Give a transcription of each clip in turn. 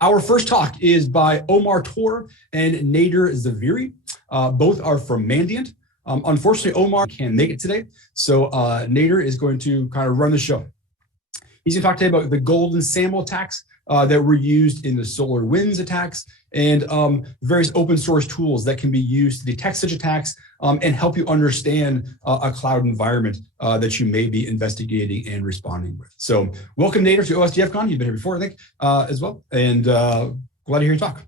Our first talk is by Omar Tor and Nader Zaveri. Both are from Mandiant. Unfortunately, Omar can't make it today, so Nader is going to kind of run the show. He's going to talk today about the Golden SAML attacks that were used in the SolarWinds attacks and various open source tools that can be used to detect such attacks and help you understand a cloud environment that you may be investigating and responding with. So welcome, Nader, to OSDFCon. You've been here before, I think, as well, and glad to hear you talk.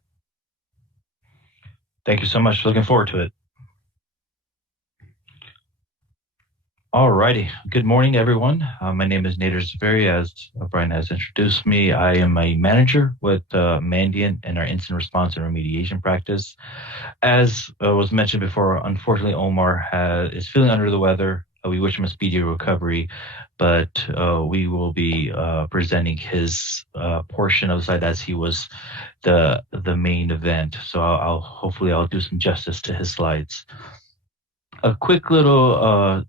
Thank you so much. Looking forward to it. All righty. Good morning, everyone. My name is Nader Zaveri. As Brian has introduced me, I am a manager with Mandiant in our incident response and remediation practice. As was mentioned before, unfortunately, Omar is feeling under the weather. We wish him a speedy recovery, but we will be presenting his portion of the slide as he was the main event. So hopefully I'll do some justice to his slides. A quick little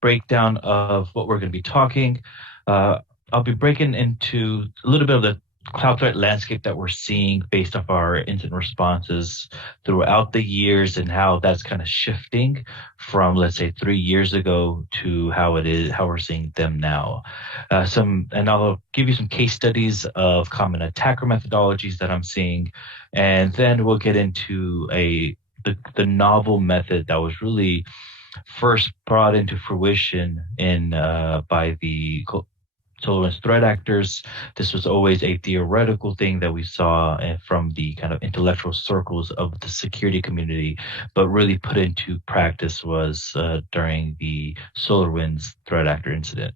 breakdown of what we're going to be talking. I'll be breaking into a little bit of the cloud threat landscape that we're seeing based off our incident responses throughout the years and how that's kind of shifting from, let's say, 3 years ago to how we're seeing them now. And I'll give you some case studies of common attacker methodologies that I'm seeing, and then we'll get into the novel method that was really first brought into fruition by the SolarWinds threat actors. This was always a theoretical thing that we saw from the kind of intellectual circles of the security community, but really put into practice was during the SolarWinds threat actor incident.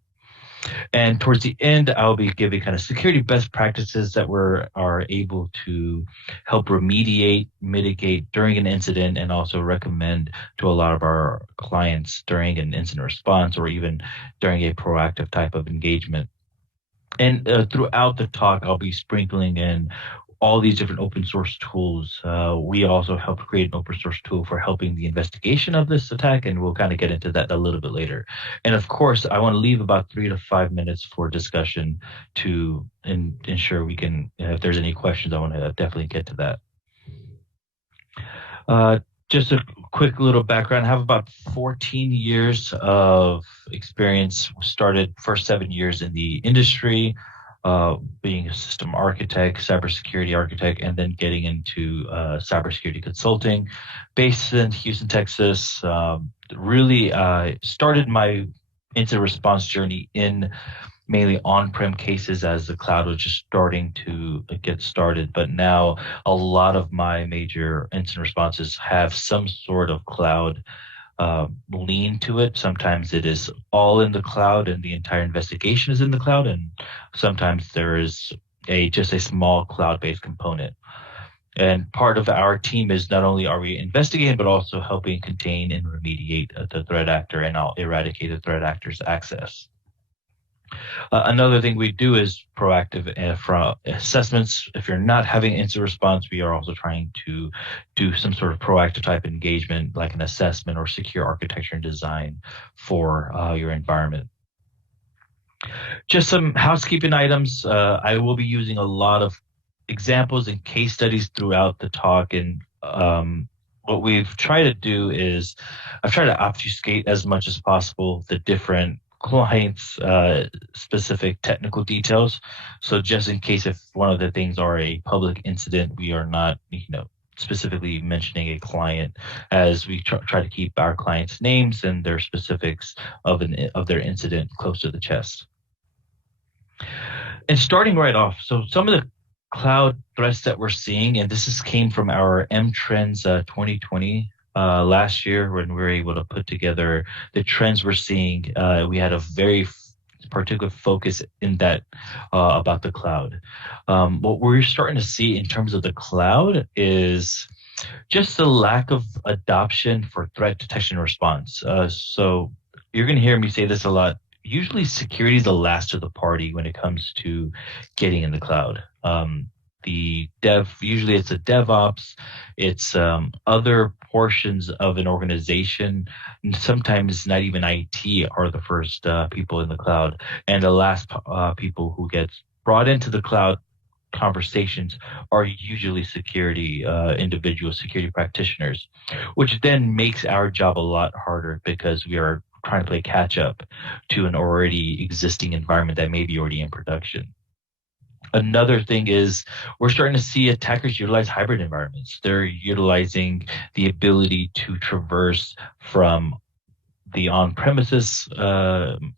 And towards the end, I'll be giving kind of security best practices that are able to help remediate, mitigate during an incident, and also recommend to a lot of our clients during an incident response or even during a proactive type of engagement. And throughout the talk, I'll be sprinkling in all these different open source tools. We also helped create an open source tool for helping the investigation of this attack, and we'll kind of get into that a little bit later. And of course, I want to leave about 3 to 5 minutes for discussion to ensure we can, if there's any questions, I want to definitely get to that. Just a quick little background. I have about 14 years of experience. Started first 7 years in the industry, being a system architect, cybersecurity architect, and then getting into cybersecurity consulting. Based in Houston, Texas, really started my incident response journey in mainly on-prem cases as the cloud was just starting to get started. But now a lot of my major incident responses have some sort of cloud lean to it. Sometimes it is all in the cloud and the entire investigation is in the cloud, and sometimes there is just a small cloud-based component. And part of our team is not only are we investigating, but also helping contain and remediate the threat actor and eradicate the threat actor's access. Another thing we do is proactive assessments. If you're not having incident response, we are also trying to do some sort of proactive type engagement, like an assessment or secure architecture and design for your environment. Just some housekeeping items. I will be using a lot of examples and case studies throughout the talk, and what we've tried to do is I've tried to obfuscate as much as possible the different clients specific technical details. So just in case if one of the things are a public incident, we are not specifically mentioning a client, as we try to keep our clients' names and their specifics of their incident close to the chest. And starting right off, so some of the cloud threats that we're seeing, and came from our M-Trends 2020 last year when we were able to put together the trends we're seeing. We had a very particular focus in that about the cloud. What we're starting to see in terms of the cloud is just the lack of adoption for threat detection and response. So you're going to hear me say this a lot. Usually security is the last of the party when it comes to getting in the cloud. Usually it's a DevOps, it's other portions of an organization, and sometimes not even IT are the first people in the cloud. And the last people who get brought into the cloud conversations are usually security individual security practitioners, which then makes our job a lot harder because we are trying to play catch up to an already existing environment that may be already in production. Another thing is we're starting to see attackers utilize hybrid environments. They're utilizing the ability to traverse from the on-premises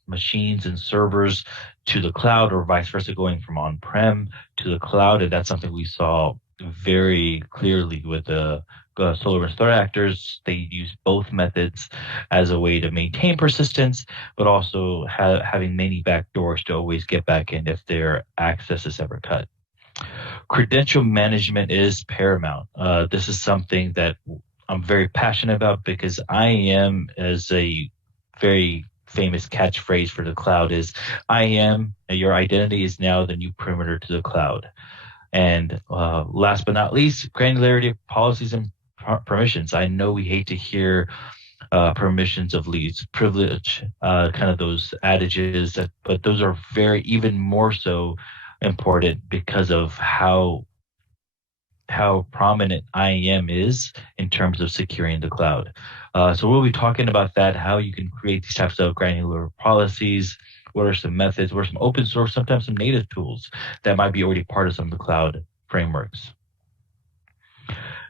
machines and servers to the cloud, or vice versa, going from on-prem to the cloud. And that's something we saw very clearly with the SolarWinds threat actors. They use both methods as a way to maintain persistence, but also having many backdoors to always get back in if their access is ever cut. Credential management is paramount. This is something that I'm very passionate about because I am, as a very famous catchphrase for the cloud is, your identity is now the new perimeter to the cloud. And last but not least, granularity of policies and permissions. I know we hate to hear permissions of least privilege, kind of those adages, but those are even more so important because of how prominent IAM is in terms of securing the cloud. So we'll be talking about that, how you can create these types of granular policies, what are some methods, what are some open source, sometimes some native tools that might be already part of some of the cloud frameworks.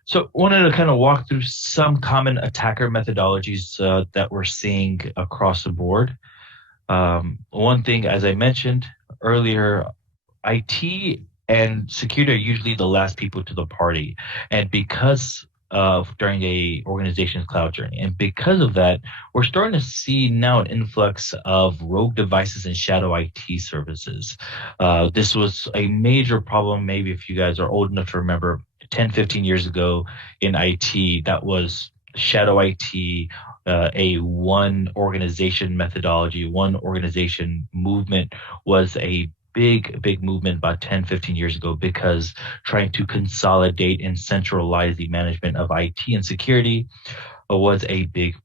So wanted to kind of walk through some common attacker methodologies that we're seeing across the board. One thing, as I mentioned earlier, IT and security are usually the last people to the party. And because of during a organization's cloud journey, and because of that, we're starting to see now an influx of rogue devices and shadow IT services. This was a major problem, maybe if you guys are old enough to remember 10, 15 years ago in IT, that was shadow IT, a one organization methodology, one organization movement was a big movement about 10, 15 years ago, because trying to consolidate and centralize the management of IT and security was a big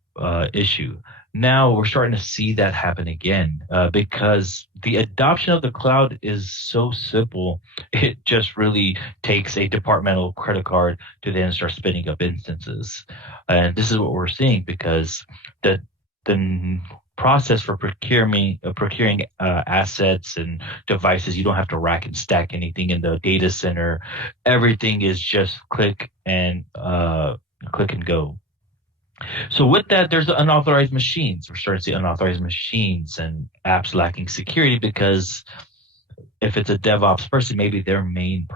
issue. Now we're starting to see that happen again because the adoption of the cloud is so simple. It just really takes a departmental credit card to then start spinning up instances. And this is what we're seeing because the process for procuring assets and devices, you don't have to rack and stack anything in the data center. Everything is just click and go. So with that, there's unauthorized machines. We're starting to see unauthorized machines and apps lacking security because if it's a DevOps person, maybe their main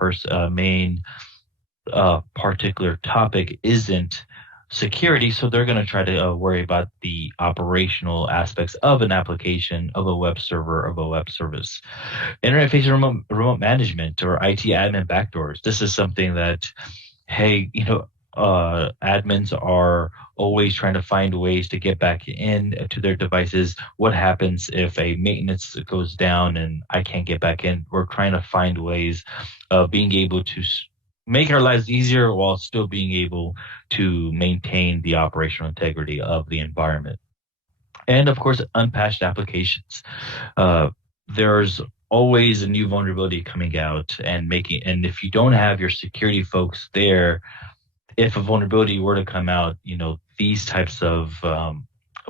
particular topic isn't security, so they're going to try to worry about the operational aspects of an application, of a web server, of a web service. Internet-facing remote management or IT admin backdoors. This is something that, hey, admins are always trying to find ways to get back in to their devices. What happens if a maintenance goes down and I can't get back in? We're trying to find ways of being able to make our lives easier while still being able to maintain the operational integrity of the environment. And of course, unpatched applications. There's always a new vulnerability coming out and if you don't have your security folks there, if a vulnerability were to come out, these types of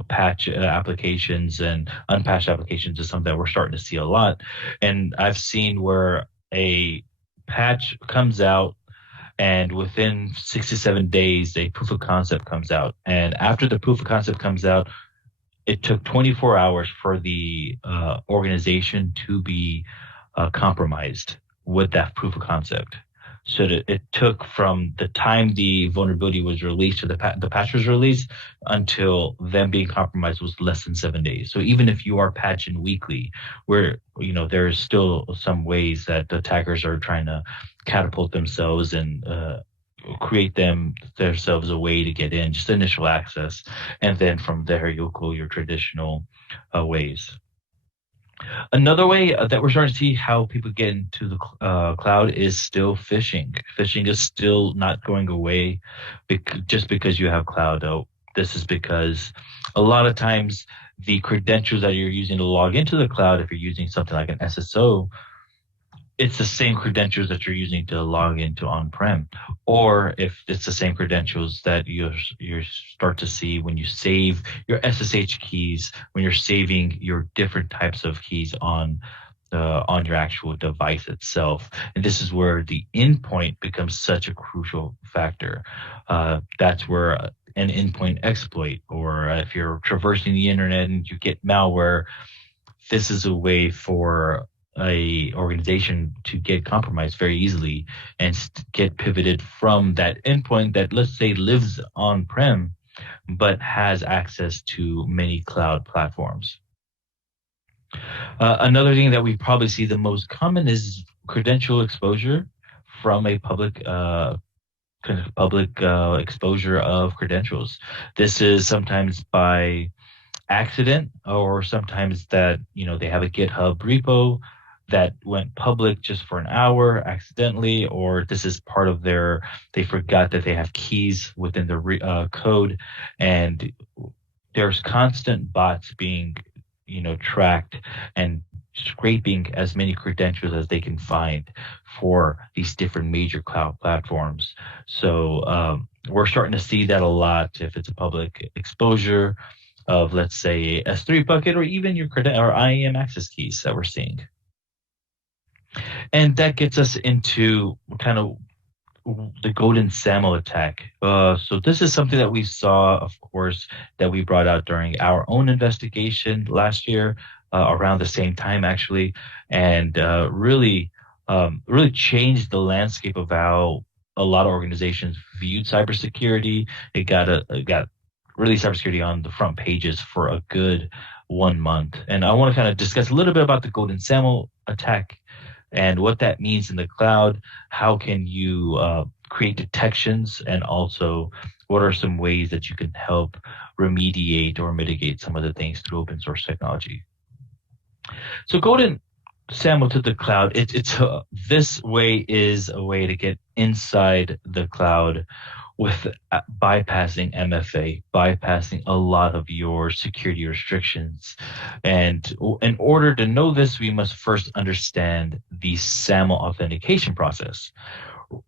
patch applications and unpatched applications is something that we're starting to see a lot. And I've seen where a patch comes out and within 6 to 7 days, a proof of concept comes out. And after the proof of concept comes out, it took 24 hours for the organization to be compromised with that proof of concept. So it took from the time the vulnerability was released to the patch was released until them being compromised was less than 7 days. So even if you are patching weekly, where there's still some ways that the attackers are trying to catapult themselves and create themselves a way to get in, just initial access, and then from there you'll go your traditional ways. Another way that we're starting to see how people get into the cloud is still phishing. Phishing is still not going away just because you have cloud. This is because a lot of times the credentials that you're using to log into the cloud, if you're using something like an SSO, it's the same credentials that you're using to log into on-prem, or if it's the same credentials that you start to see when you save your SSH keys, when you're saving your different types of keys on your actual device itself. And this is where the endpoint becomes such a crucial factor. That's where an endpoint exploit, or if you're traversing the internet and you get malware, this is a way for a organization to get compromised very easily and get pivoted from that endpoint that, let's say, lives on-prem but has access to many cloud platforms. Another thing that we probably see the most common is credential exposure from a public exposure of credentials. This is sometimes by accident, or sometimes that they have a GitHub repo that went public just for an hour accidentally, or this is part of they forgot that they have keys within the code, and there's constant bots being tracked and scraping as many credentials as they can find for these different major cloud platforms. So we're starting to see that a lot if it's a public exposure of, let's say, S3 bucket, or even your or IAM access keys that we're seeing. And that gets us into kind of the Golden SAML attack. So this is something that we saw, of course, that we brought out during our own investigation last year, around the same time, actually, and really changed the landscape of how a lot of organizations viewed cybersecurity. It got really cybersecurity on the front pages for a good 1 month. And I want to kind of discuss a little bit about the Golden SAML attack and what that means in the cloud. How can you create detections, and also what are some ways that you can help remediate or mitigate some of the things through open source technology? So Golden SAML to the cloud, this way is a way to get inside the cloud with bypassing MFA, bypassing a lot of your security restrictions. And in order to know this, we must first understand the SAML authentication process.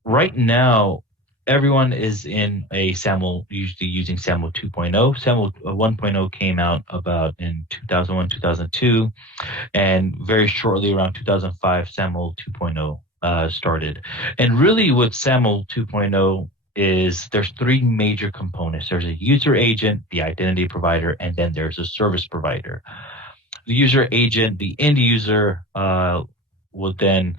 Right now, everyone is in a SAML, usually using SAML 2.0. SAML 1.0 came out about in 2001, 2002, and very shortly around 2005, SAML 2.0 started. And really what SAML 2.0 is, there's three major components. There's a user agent, the identity provider, and then there's a service provider. The user agent, the end user, will then,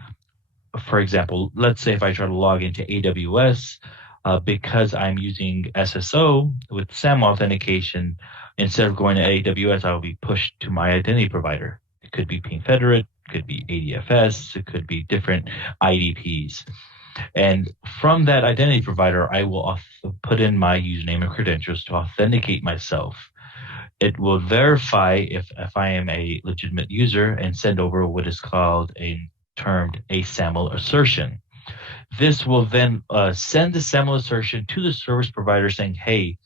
for example, let's say if I try to log into AWS, because I'm using SSO with SAML authentication, instead of going to AWS, I will be pushed to my identity provider. It could be Ping Federate, it could be ADFS, it could be different IDPs. And from that identity provider, I will put in my username and credentials to authenticate myself. It will verify if I am a legitimate user and send over what is termed a SAML assertion. This will then send the SAML assertion to the service provider saying, hey,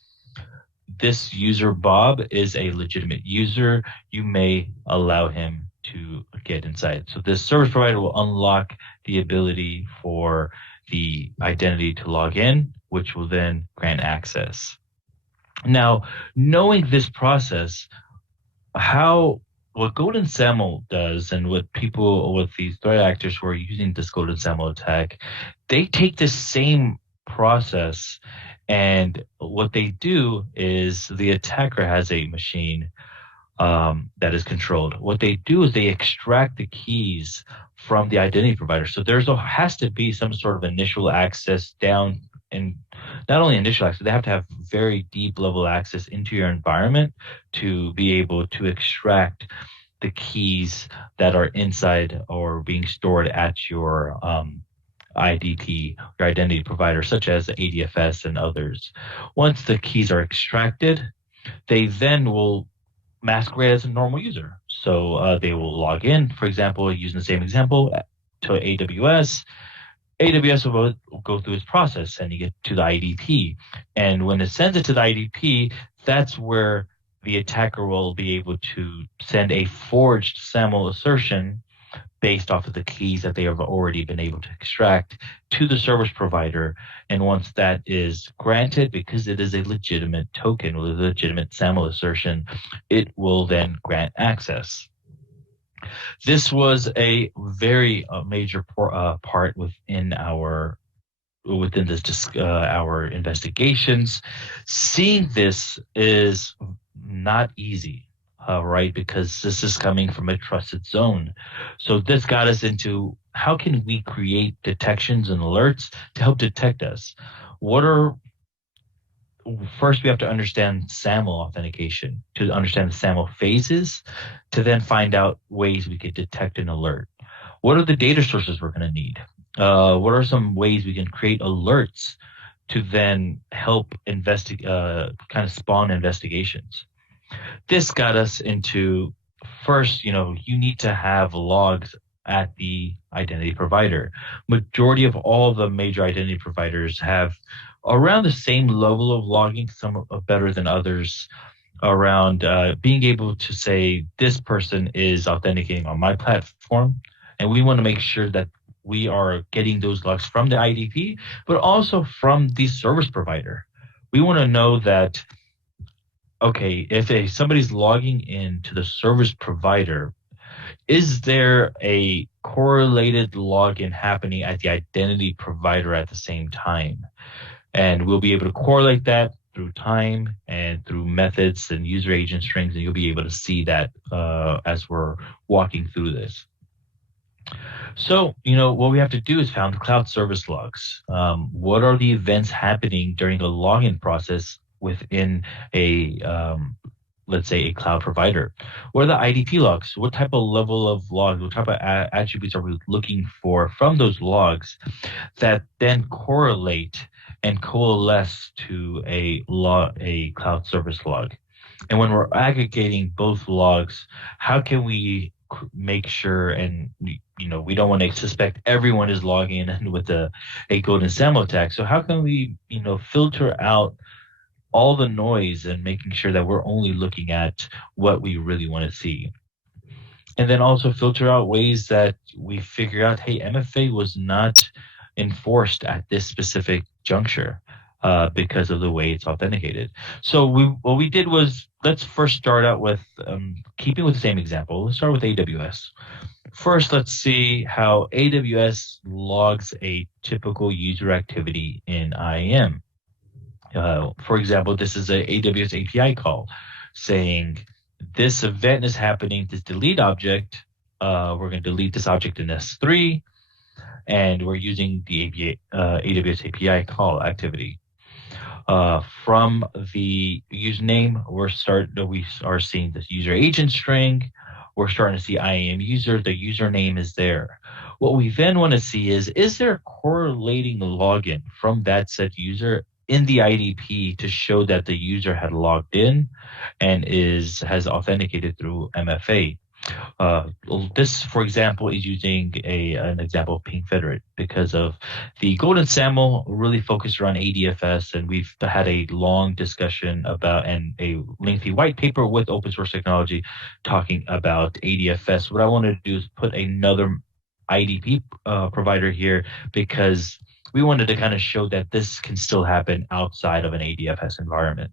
this user Bob is a legitimate user. You may allow him to get inside. So this service provider will unlock the ability for the identity to log in, which will then grant access. Now, knowing this process, what Golden SAML does, and what people with these threat actors who are using this Golden SAML attack, they take the same process, and what they do is the attacker has a machine that is controlled. What they do is they extract the keys from the identity provider. So has to be some sort of initial access down, and not only initial access, they have to have very deep level access into your environment to be able to extract the keys that are inside or being stored at your IDP, your identity provider, such as ADFS and others. Once the keys are extracted, they then will masquerade as a normal user. So they will log in, for example, using the same example, to AWS. AWS will go through its process, sending it to the IDP. And when it sends it to the IDP, that's where the attacker will be able to send a forged SAML assertion based off of the keys that they have already been able to extract to the service provider. And once that is granted, because it is a legitimate token with a legitimate SAML assertion, it will then grant access. This was a very major part within our investigations. Seeing this is not easy, right? Because this is coming from a trusted zone. So this got us into how can we create detections and alerts to help detect us? First, we have to understand SAML authentication to understand the SAML phases, to then find out ways we could detect an alert. What are the data sources we're going to need? What are some ways we can create alerts to then help kind of spawn investigations? This got us into first, you need to have logs at the identity provider. Majority of all the major identity providers have around the same level of logging, some are better than others, around being able to say this person is authenticating on my platform. And we want to make sure that we are getting those logs from the IDP, but also from the service provider. We want to know that, okay, if somebody's logging in to the service provider, is there a correlated login happening at the identity provider at the same time? And we'll be able to correlate that through time and through methods and user agent strings, and you'll be able to see that as we're walking through this. So, what we have to do is found the cloud service logs. What are the events happening during the login process within let's say a cloud provider? What are the IDP logs? What type of level of logs, what type of attributes are we looking for from those logs that then correlate and coalesce to a cloud service log? And when we're aggregating both logs, how can we make sure, and we don't want to suspect everyone is logging in with a Golden SAML attack. So how can we, filter out all the noise and making sure that we're only looking at what we really want to see? And then also filter out ways that we figure out, hey, MFA was not enforced at this specific juncture because of the way it's authenticated. So what we did was, let's first start out with keeping with the same example. Let's start with AWS. First, let's see how AWS logs a typical user activity in IAM. For example, this is a AWS API call saying this event is happening, this delete object. We're going to delete this object in S3, and we're using the AWS API call activity. From the username, we are seeing this user agent string. We're starting to see IAM user. The username is there. What we then want to see is there correlating login from that set user in the IDP to show that the user had logged in and has authenticated through MFA. This, for example, is using an example of Ping Federate because of the Golden SAML really focused around ADFS, and we've had a long discussion about and a lengthy white paper with open source technology talking about ADFS. What I wanted to do is put another IDP provider here because we wanted to kind of show that this can still happen outside of an ADFS environment.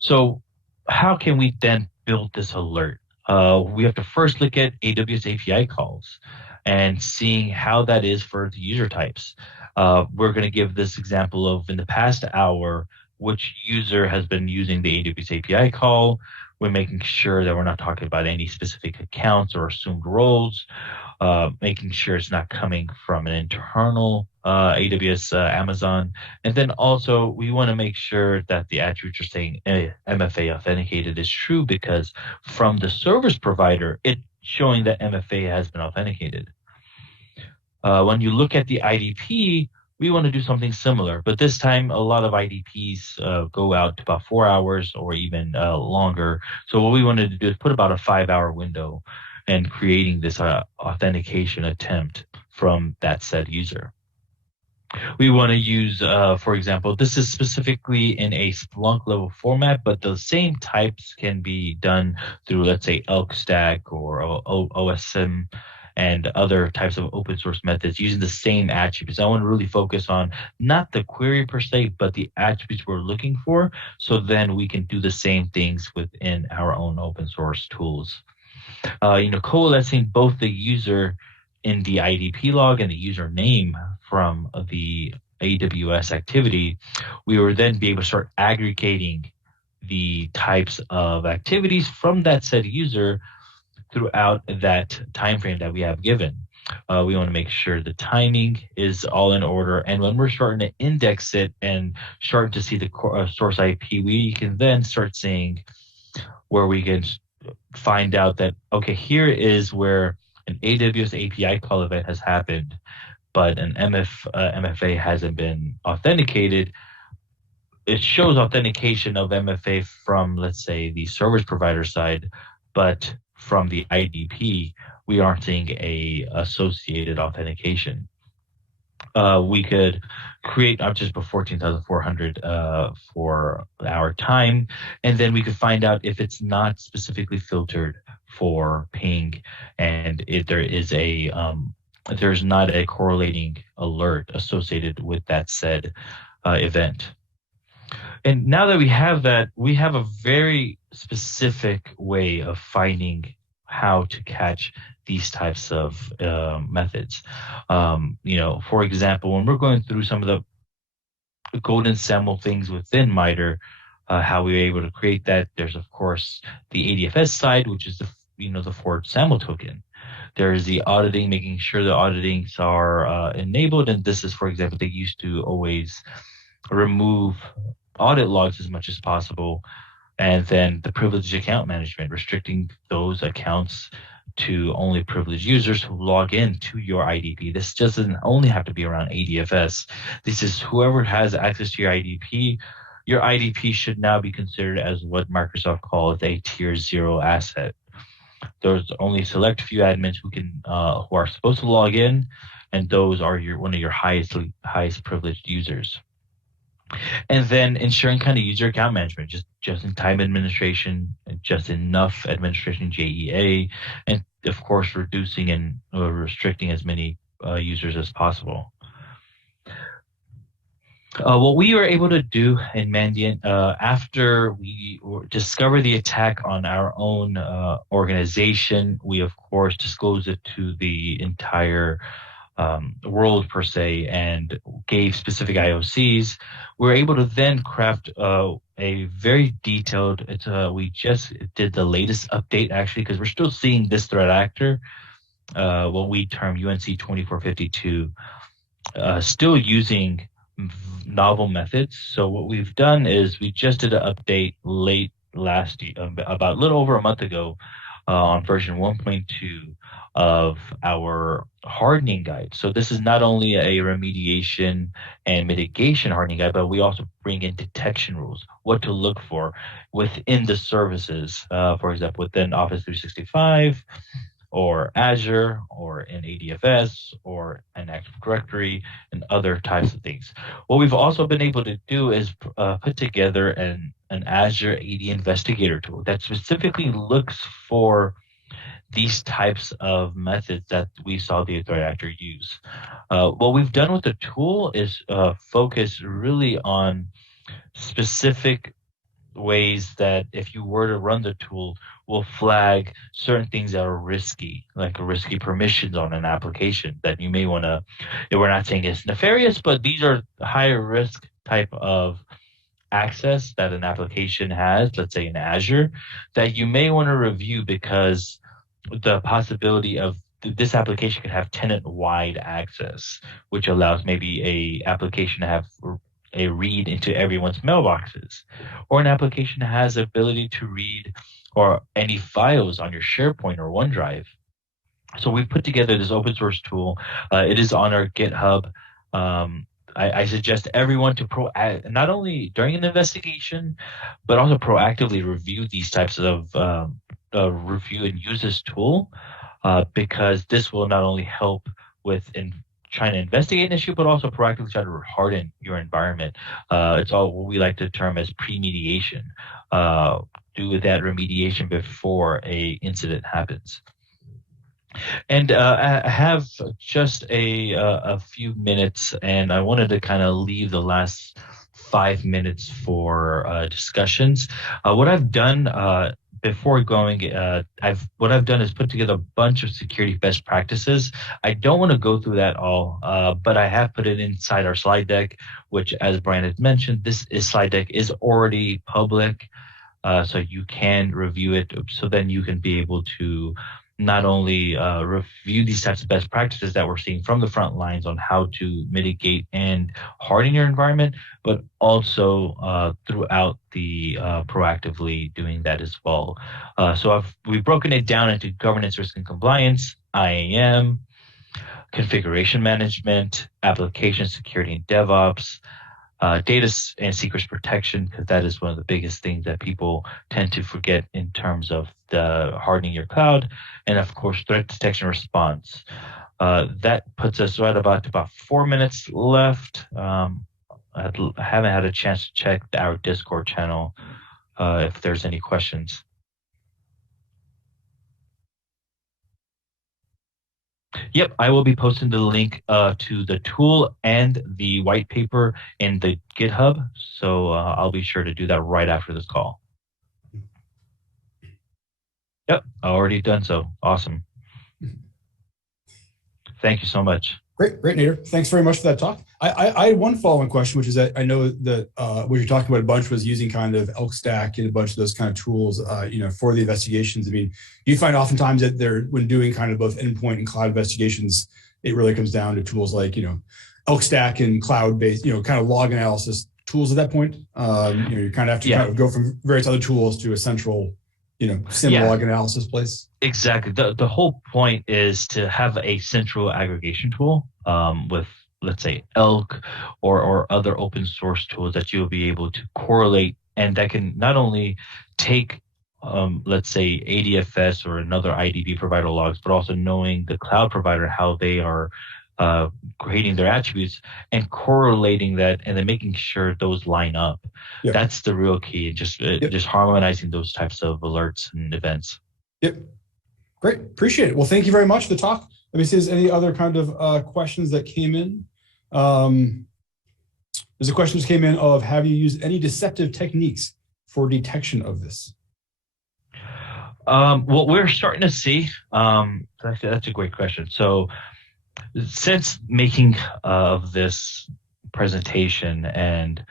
So how can we then build this alert? We have to first look at AWS API calls and seeing how that is for the user types. We're going to give this example of in the past hour, which user has been using the AWS API call. We're making sure that we're not talking about any specific accounts or assumed roles, making sure it's not coming from an internal AWS Amazon. And then also we want to make sure that the attributes are saying MFA authenticated is true because from the service provider, it's showing that MFA has been authenticated. When you look at the IDP, we want to do something similar, but this time a lot of IDPs go out to about 4 hours or even longer. So what we wanted to do is put about a 5-hour window and creating this authentication attempt from that said user. We want to use, for example, this is specifically in a Splunk level format, but the same types can be done through, let's say, Elk Stack or OSM and other types of open source methods using the same attributes. I want to really focus on not the query per se, but the attributes we're looking for. So then we can do the same things within our own open source tools. Coalescing both the user in the IDP log and the user name from the AWS activity, we will then be able to start aggregating the types of activities from that said user throughout that time frame that we have given. We want to make sure the timing is all in order. And when we're starting to index it and starting to see the source IP, we can then start seeing where we can find out that, okay, here is where an AWS API call event has happened, but an MFA hasn't been authenticated. It shows authentication of MFA from, let's say, the service provider side, but from the IDP, we aren't seeing a associated authentication. We could create just for 14,400 for our time, and then we could find out if it's not specifically filtered for ping, and if there is there's not a correlating alert associated with that said event. And now that we have that, we have a very specific way of finding how to catch these types of methods. For example, when we're going through some of the Golden SAML things within MITRE, how we were able to create that, there's of course the ADFS side, which is the forward SAML token. There is the auditing, making sure the auditings are enabled. And this is, for example, they used to always remove audit logs as much as possible. And then the privileged account management, restricting those accounts to only privileged users who log in to your IDP. This doesn't only have to be around ADFS. This is whoever has access to your IDP. Your IDP should now be considered as what Microsoft calls a tier 0 asset. There's only select few admins who are supposed to log in, and those are one of your highest privileged users. And then ensuring kind of user account management, just in time administration, just enough administration JEA, and of course reducing and restricting as many users as possible. What we were able to do in Mandiant after we discovered the attack on our own organization, we of course disclosed it to the entire world per se and gave specific IOCs. We're able to then craft a very detailed, we just did the latest update actually, because we're still seeing this threat actor, what we term UNC 2452, still using novel methods. So what we've done is we just did an update late last year, about a little over a month ago, on version 1.2 of our hardening guide. So this is not only a remediation and mitigation hardening guide, but we also bring in detection rules, what to look for within the services, for example, within Office 365 or Azure or in ADFS or an Active Directory and other types of things. What we've also been able to do is put together an Azure AD Investigator tool that specifically looks for these types of methods that we saw the threat actor use. What we've done with the tool is focus really on specific ways that if you were to run the tool will flag certain things that are risky, like risky permissions on an application that you may want to, we're not saying it's nefarious, but these are higher risk type of access that an application has, let's say in Azure, that you may want to review because the possibility of this application could have tenant-wide access, which allows maybe a application to have a read into everyone's mailboxes, or an application has the ability to read or any files on your SharePoint or OneDrive. So we've put together this open source tool. It is on our GitHub. I suggest everyone to not only during an investigation, but also proactively review these types of review and use this tool, because this will not only help with trying to investigate an issue, but also proactively try to harden your environment. It's all what we like to term as pre-mediation. Do that remediation before a incident happens. And I have just a few minutes, and I wanted to kind of leave the last 5 minutes for discussions. What I've done before going, what I've done is put together a bunch of security best practices. I don't want to go through that all, but I have put it inside our slide deck, which, as Brian had mentioned, slide deck is already public, so you can review it. So then you can be able to not only review these types of best practices that we're seeing from the front lines on how to mitigate and harden your environment, but also throughout the proactively doing that as well. So we've broken it down into governance, risk, and compliance, IAM, configuration management, application security and DevOps, data and secrets protection, because that is one of the biggest things that people tend to forget in terms of the hardening your cloud, and of course, threat detection response. That puts us right about 4 minutes left. I haven't had a chance to check our Discord channel if there's any questions. Yep, I will be posting the link to the tool and the white paper in the GitHub. So I'll be sure to do that right after this call. Yep, already done so. Awesome. Thank you so much. Great, Nader. Thanks very much for that talk. I had one following question, which is that I know that what you're talking about a bunch was using kind of elk stack and a bunch of those kind of tools, for the investigations. I mean, do you find oftentimes that when doing kind of both endpoint and cloud investigations, it really comes down to tools like, elk stack and cloud-based, kind of log analysis tools at that point? You kind of have to kind of go from various other tools to a central SIM log analysis place. Exactly. The whole point is to have a central aggregation tool with, let's say, Elk or other open source tools that you'll be able to correlate, and that can not only take, let's say, ADFS or another IDP provider logs, but also knowing the cloud provider, how they are creating their attributes and correlating that, and then making sure those line up. Yep. That's the real key. Just harmonizing those types of alerts and events. Yep. Great. Appreciate it. Well, thank you very much for the talk. Let me see if there's any other kind of questions that came in. There's a question that came in of, have you used any deceptive techniques for detection of this? What we're starting to see, that's a great question. So since making of this presentation, and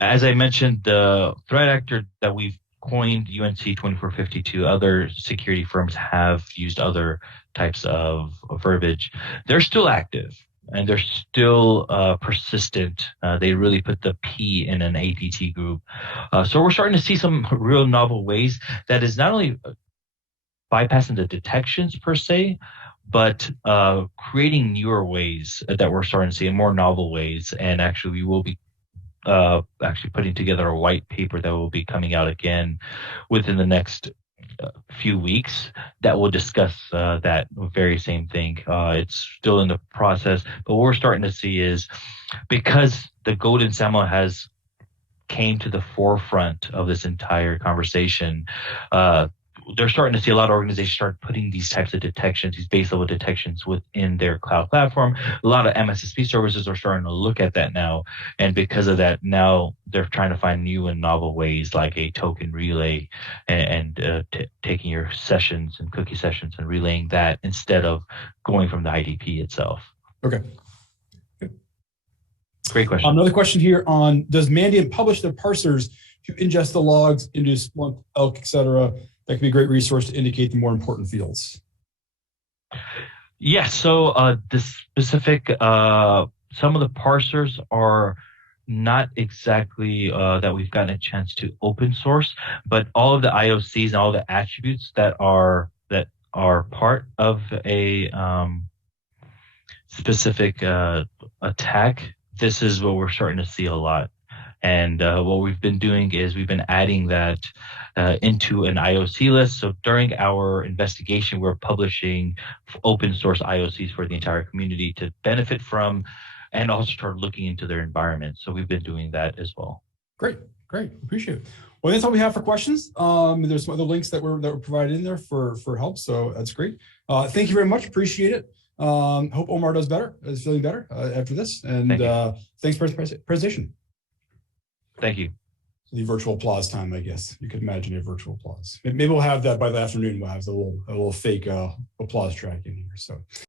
as I mentioned, the threat actor that we've coined, UNC 2452, other security firms have used other types of verbiage. They're still active and they're still persistent. They really put the P in an APT group. So we're starting to see some real novel ways that is not only bypassing the detections per se, but creating newer ways that we're starting to see, in more novel ways. And actually, we will be actually putting together a white paper that will be coming out again within the next few weeks that will discuss that very same thing. It's still in the process, but what we're starting to see is, because the Golden SAML has came to the forefront of this entire conversation, they're starting to see a lot of organizations start putting these types of detections, these base level detections, within their cloud platform. A lot of MSSP services are starting to look at that now. And because of that, now they're trying to find new and novel ways, like a token relay and taking your sessions and cookie sessions and relaying that instead of going from the IDP itself. Okay. Great question. Another question here on, does Mandiant publish their parsers to ingest the logs into Splunk, Elk, et cetera? That could be a great resource to indicate the more important fields. Yes, so the specific, some of the parsers are not exactly that we've gotten a chance to open source, but all of the IOCs and all the attributes that are part of a specific attack, this is what we're starting to see a lot. And what we've been doing is we've been adding that into an IOC list. So during our investigation, we're publishing open source IOCs for the entire community to benefit from and also start looking into their environment. So we've been doing that as well. Great, great, appreciate it. Well, that's all we have for questions. There's some other links that were provided in there for help, so that's great. Thank you very much, appreciate it. Hope Omar does better, is feeling better after this, and thanks for the presentation. Thank you. The virtual applause time, I guess. You could imagine a virtual applause. Maybe we'll have that by the afternoon. We'll have a little fake applause track in here. So.